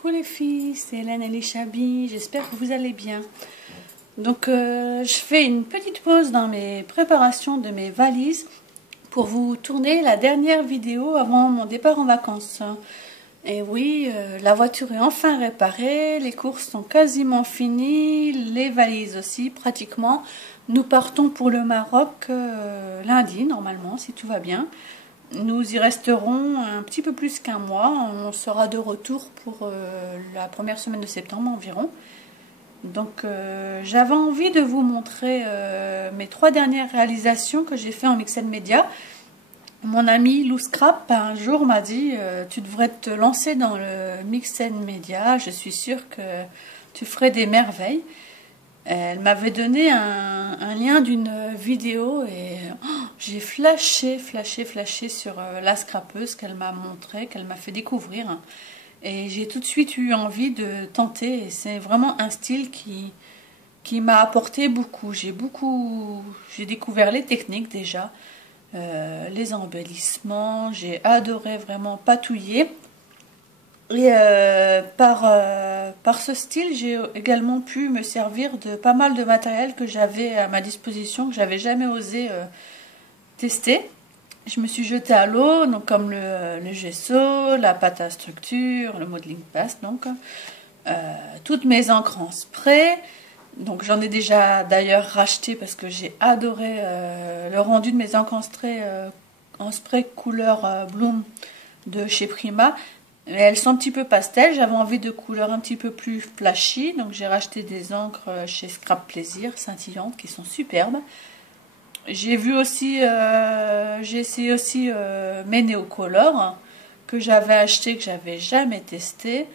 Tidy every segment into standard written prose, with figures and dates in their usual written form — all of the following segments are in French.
Coucou les filles, c'est Hélène Elishabi, j'espère que vous allez bien. Donc je fais une petite pause dans mes préparations de mes valises pour vous tourner la dernière vidéo avant mon départ en vacances. Et oui, la voiture est enfin réparée, les courses sont quasiment finies, les valises aussi pratiquement. Nous partons pour le Maroc lundi normalement si tout va bien. Nous y resterons un petit peu plus qu'un mois. On sera de retour pour la première semaine de septembre environ. Donc j'avais envie de vous montrer mes 3 dernières réalisations que j'ai fait en Mixed Media. Mon ami Lou Scrap un jour m'a dit tu devrais te lancer dans le Mixed Media, je suis sûre que tu ferais des merveilles. Elle m'avait donné un lien d'une vidéo et j'ai flashé sur la scrapeuse qu'elle m'a montré, qu'elle m'a fait découvrir. Et j'ai tout de suite eu envie de tenter. Et c'est vraiment un style qui m'a apporté beaucoup. J'ai découvert les techniques déjà, les embellissements. J'ai adoré vraiment patouiller. Et par ce style, j'ai également pu me servir de pas mal de matériel que j'avais à ma disposition, que j'avais jamais osé tester. Je me suis jetée à l'eau, donc comme le gesso, la pâte à structure, le modeling paste, donc toutes mes encres en spray. Donc j'en ai déjà d'ailleurs racheté parce que j'ai adoré le rendu de mes encres en spray couleur Bloom de chez Prima. Mais elles sont un petit peu pastel, j'avais envie de couleurs un petit peu plus flashy, donc j'ai racheté des encres chez Scrap Plaisir, scintillantes, qui sont superbes. J'ai essayé aussi mes Neocolor, que j'avais acheté, que j'avais jamais testé.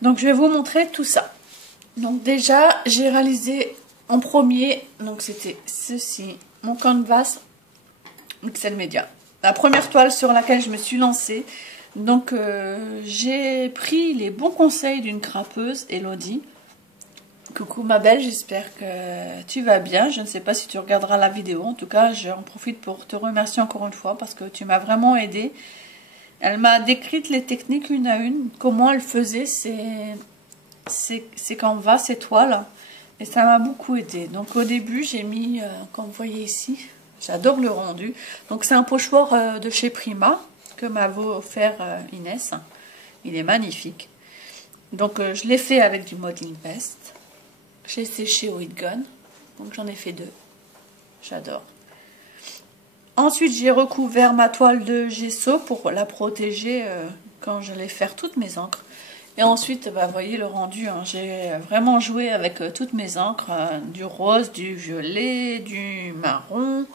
Donc je vais vous montrer tout ça. Donc déjà, j'ai réalisé en premier, donc c'était ceci, mon canvas Mixed Media. La première toile sur laquelle je me suis lancée. Donc j'ai pris les bons conseils d'une crapeuse, Elodie. Coucou ma belle, j'espère que tu vas bien. Je ne sais pas si tu regarderas la vidéo. En tout cas, j'en profite pour te remercier encore une fois parce que tu m'as vraiment aidée. Elle m'a décrite les techniques une à une, comment elle faisait ces canvas, ces toiles. Et ça m'a beaucoup aidé. Donc au début, j'ai mis, comme vous voyez ici, j'adore le rendu. Donc c'est un pochoir de chez Prima que m'avait offert Inès. Il est magnifique. Donc je l'ai fait avec du modeling paste. J'ai séché au heat gun. Donc j'en ai fait 2. J'adore. Ensuite j'ai recouvert ma toile de gesso pour la protéger quand j'allais faire toutes mes encres. Et ensuite, vous voyez le rendu, hein, j'ai vraiment joué avec toutes mes encres, du rose, du violet, du marron.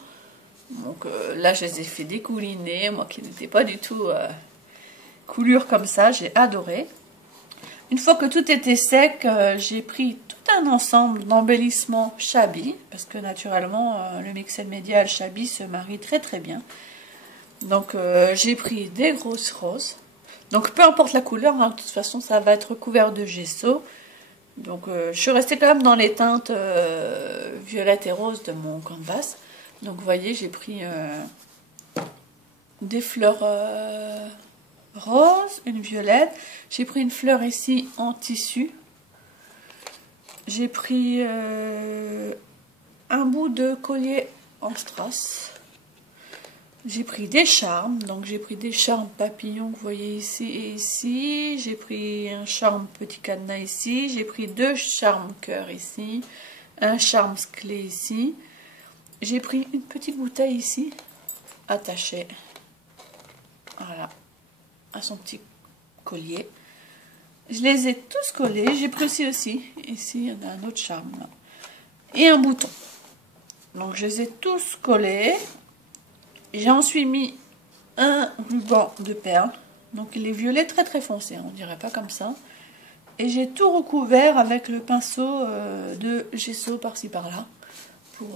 Donc là, je les ai fait découliner, moi qui n'étais pas du tout coulure comme ça, j'ai adoré. Une fois que tout était sec, j'ai pris tout un ensemble d'embellissements Shabby, parce que naturellement, le Mixed Media et le Shabby se marient très très bien. Donc j'ai pris des grosses roses. Donc peu importe la couleur, hein, de toute façon ça va être recouvert de gesso. Donc je suis restée quand même dans les teintes violettes et roses de mon canvas. Donc vous voyez, j'ai pris des fleurs roses, une violette. J'ai pris une fleur ici en tissu. J'ai pris un bout de collier en strass. J'ai pris des charmes. Donc j'ai pris des charmes papillons que vous voyez ici et ici. J'ai pris un charme petit cadenas ici. J'ai pris 2 charmes cœur ici. Un charme clé ici. J'ai pris une petite bouteille ici, attachée, voilà, à son petit collier. Je les ai tous collés. J'ai pris aussi, ici, il y en a un autre charme, là. Et un bouton. Donc, je les ai tous collés. J'ai ensuite mis un ruban de perles. Donc, il est violet très très foncé, on dirait pas comme ça. Et j'ai tout recouvert avec le pinceau de gesso par-ci par-là, pour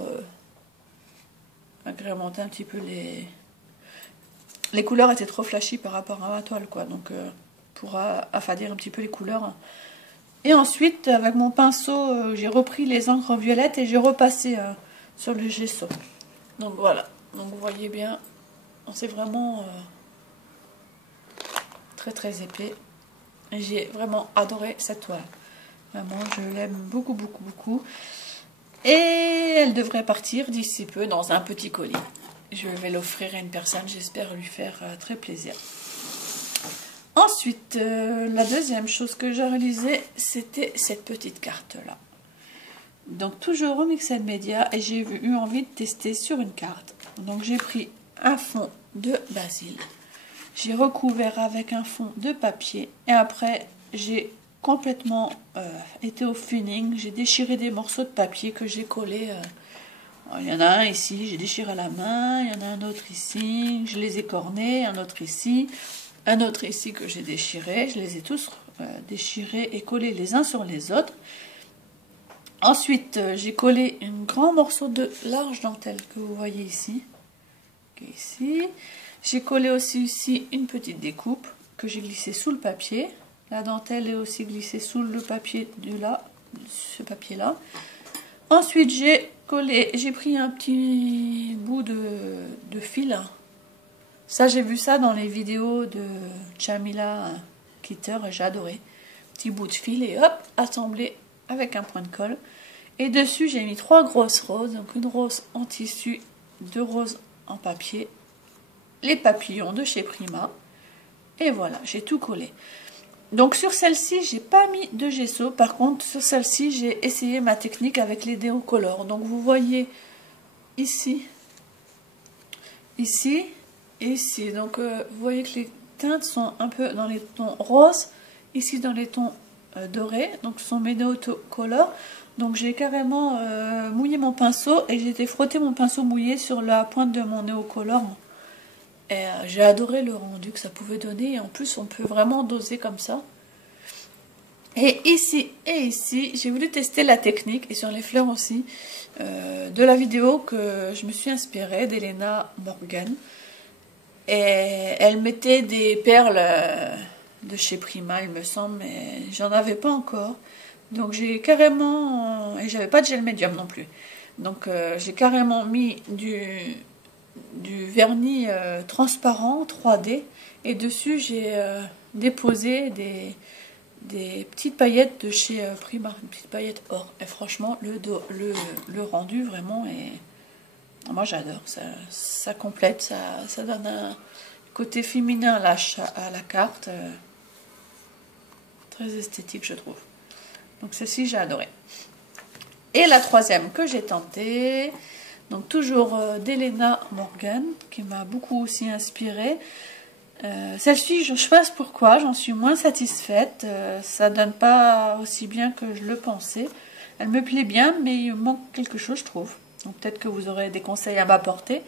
agrémenter un petit peu les couleurs étaient trop flashy par rapport à ma toile, quoi, donc pour affadir un petit peu les couleurs. Et ensuite avec mon pinceau j'ai repris les encres violettes et j'ai repassé sur le gesso. Donc voilà, donc vous voyez bien, c'est vraiment très très épais. J'ai vraiment adoré cette toile. Vraiment, je l'aime beaucoup, beaucoup, beaucoup. Et elle devrait partir d'ici peu dans un petit colis. Je vais l'offrir à une personne, j'espère lui faire très plaisir. Ensuite, la deuxième chose que j'ai réalisée, c'était cette petite carte-là. Donc toujours au Mixed Media et j'ai eu envie de tester sur une carte. Donc j'ai pris un fond de basil. J'ai recouvert avec un fond de papier et après j'ai complètement été au feeling. J'ai déchiré des morceaux de papier que j'ai collés. Il y en a un ici, j'ai déchiré à la main. Il y en a un autre ici, je les ai cornés. Un autre ici que j'ai déchiré. Je les ai tous déchirés et collés les uns sur les autres. Ensuite, j'ai collé un grand morceau de large dentelle que vous voyez ici. Ici. J'ai collé aussi ici une petite découpe que j'ai glissée sous le papier. La dentelle est aussi glissée sous le papier ce papier-là. Ensuite, j'ai pris un petit bout de fil. Ça, j'ai vu ça dans les vidéos de Jamila Kitter et j'ai adoré. Petit bout de fil et hop, assemblé avec un point de colle. Et dessus, j'ai mis 3 grosses roses. Donc une rose en tissu, 2 roses en papier. Les papillons de chez Prima. Et voilà, j'ai tout collé. Donc sur celle-ci, j'ai pas mis de gesso. Par contre, sur celle-ci, j'ai essayé ma technique avec les déocolores. Donc vous voyez ici, ici et ici. Donc vous voyez que les teintes sont un peu dans les tons roses. Ici dans les tons dorés. Donc ce sont mes déocolores. Donc j'ai carrément mouillé mon pinceau et j'ai été frotter mon pinceau mouillé sur la pointe de mon néocolore. Et j'ai adoré le rendu que ça pouvait donner. Et en plus, on peut vraiment doser comme ça. Et ici, j'ai voulu tester la technique, et sur les fleurs aussi, de la vidéo que je me suis inspirée d'Elena Morgan. Et elle mettait des perles de chez Prima, il me semble, mais j'en avais pas encore. Donc j'ai carrément... Et j'avais pas de gel médium non plus. Donc j'ai carrément mis du vernis transparent 3D et dessus j'ai déposé des petites paillettes de chez Prima, une petite paillette or. Et franchement le rendu vraiment est... Moi j'adore, ça complète, ça donne un côté féminin à la carte, très esthétique je trouve. Donc celle-ci j'ai adoré. Et la troisième que j'ai tentée, donc toujours d'Elena Morgan, qui m'a beaucoup aussi inspirée. Celle-ci, je sais pas pourquoi, j'en suis moins satisfaite. Ça donne pas aussi bien que je le pensais. Elle me plaît bien, mais il manque quelque chose, je trouve. Donc peut-être que vous aurez des conseils à m'apporter.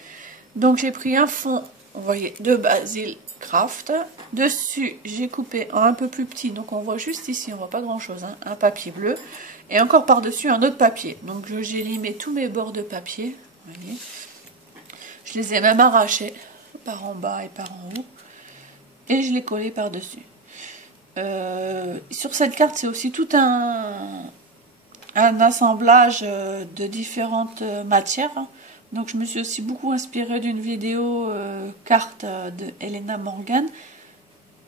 Donc j'ai pris un fond, vous voyez, de Basil Craft. Dessus, j'ai coupé en un peu plus petit, donc on voit juste ici, on voit pas grand-chose, hein, un papier bleu. Et encore par-dessus, un autre papier. Donc j'ai limé tous mes bords de papier. Vous voyez. Je les ai même arrachés par en bas et par en haut. Et je l'ai collé par-dessus. Sur cette carte, c'est aussi tout un assemblage de différentes matières. Donc je me suis aussi beaucoup inspirée d'une vidéo carte de Elena Morgan.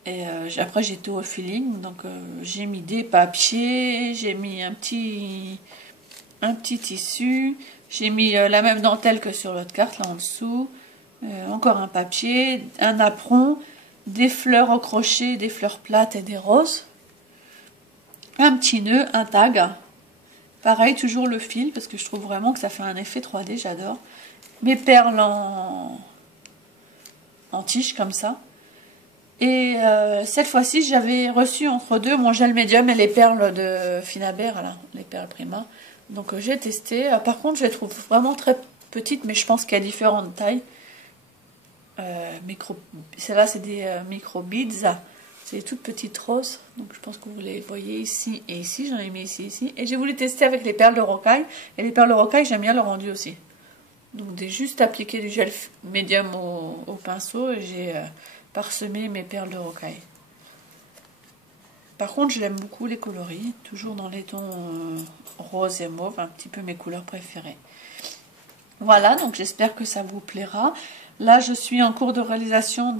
Et après j'étais au feeling. Donc j'ai mis des papiers, j'ai mis un petit tissu, j'ai mis la même dentelle que sur l'autre carte là en dessous. Encore un papier, un apron, des fleurs au crochet, des fleurs plates et des roses. Un petit nœud, un tag. Pareil, toujours le fil, parce que je trouve vraiment que ça fait un effet 3D, j'adore. Mes perles en tige, comme ça. Et cette fois-ci, j'avais reçu entre deux mon gel médium et les perles de Finabert, là, les perles Prima. Donc j'ai testé. Par contre, je les trouve vraiment très petites, mais je pense qu'il y a différentes tailles. Celles-là, c'est des micro beads. C'est des toutes petites roses. Donc je pense que vous les voyez ici et ici. J'en ai mis ici et ici. Et j'ai voulu tester avec les perles de rocaille. Et les perles de rocaille, j'aime bien le rendu aussi. Donc j'ai juste appliqué du gel médium au pinceau et j'ai parsemé mes perles de rocaille. Par contre, je l'aime beaucoup les coloris. Toujours dans les tons rose et mauve. Un petit peu mes couleurs préférées. Voilà, donc j'espère que ça vous plaira. Là, je suis en cours de réalisation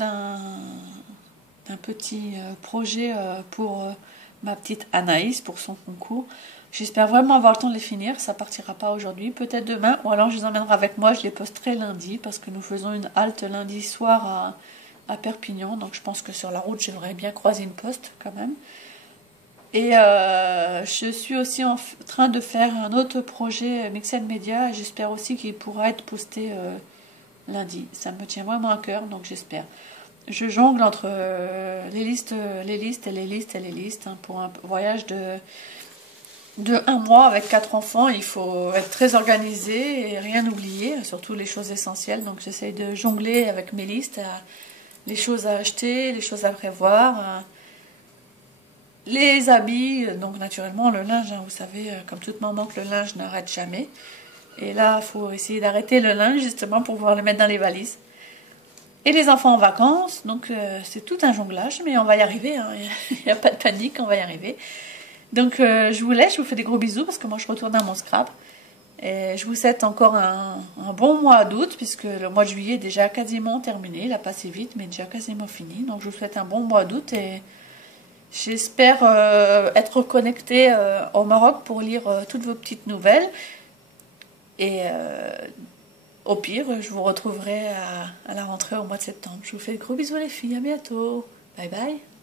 d'un petit projet pour ma petite Anaïs pour son concours. J'espère vraiment avoir le temps de les finir, ça partira pas aujourd'hui, peut-être demain, ou alors je les emmènerai avec moi, je les posterai lundi, parce que nous faisons une halte lundi soir à Perpignan, donc je pense que sur la route j'aimerais bien croiser une poste quand même. Et je suis aussi en train de faire un autre projet Mixed Media, et j'espère aussi qu'il pourra être posté lundi, ça me tient vraiment à cœur, donc j'espère. Je jongle entre les listes hein, pour un voyage de 1 mois avec 4 enfants. Il faut être très organisé et rien oublier, surtout les choses essentielles. Donc j'essaye de jongler avec mes listes, les choses à acheter, les choses à prévoir, les habits, donc naturellement le linge, hein, vous savez, comme toute maman que le linge n'arrête jamais. Et là, il faut essayer d'arrêter le linge justement pour pouvoir le mettre dans les valises. Et les enfants en vacances, donc c'est tout un jonglage, mais on va y arriver, hein. Il n'y a pas de panique, on va y arriver. Donc je vous laisse, je vous fais des gros bisous parce que moi je retourne à mon scrap. Et je vous souhaite encore un bon mois d'août puisque le mois de juillet est déjà quasiment terminé. Il a passé vite mais déjà quasiment fini. Donc je vous souhaite un bon mois d'août et j'espère être connectée au Maroc pour lire toutes vos petites nouvelles. Et au pire, je vous retrouverai à la rentrée au mois de septembre. Je vous fais de gros bisous les filles, à bientôt. Bye bye.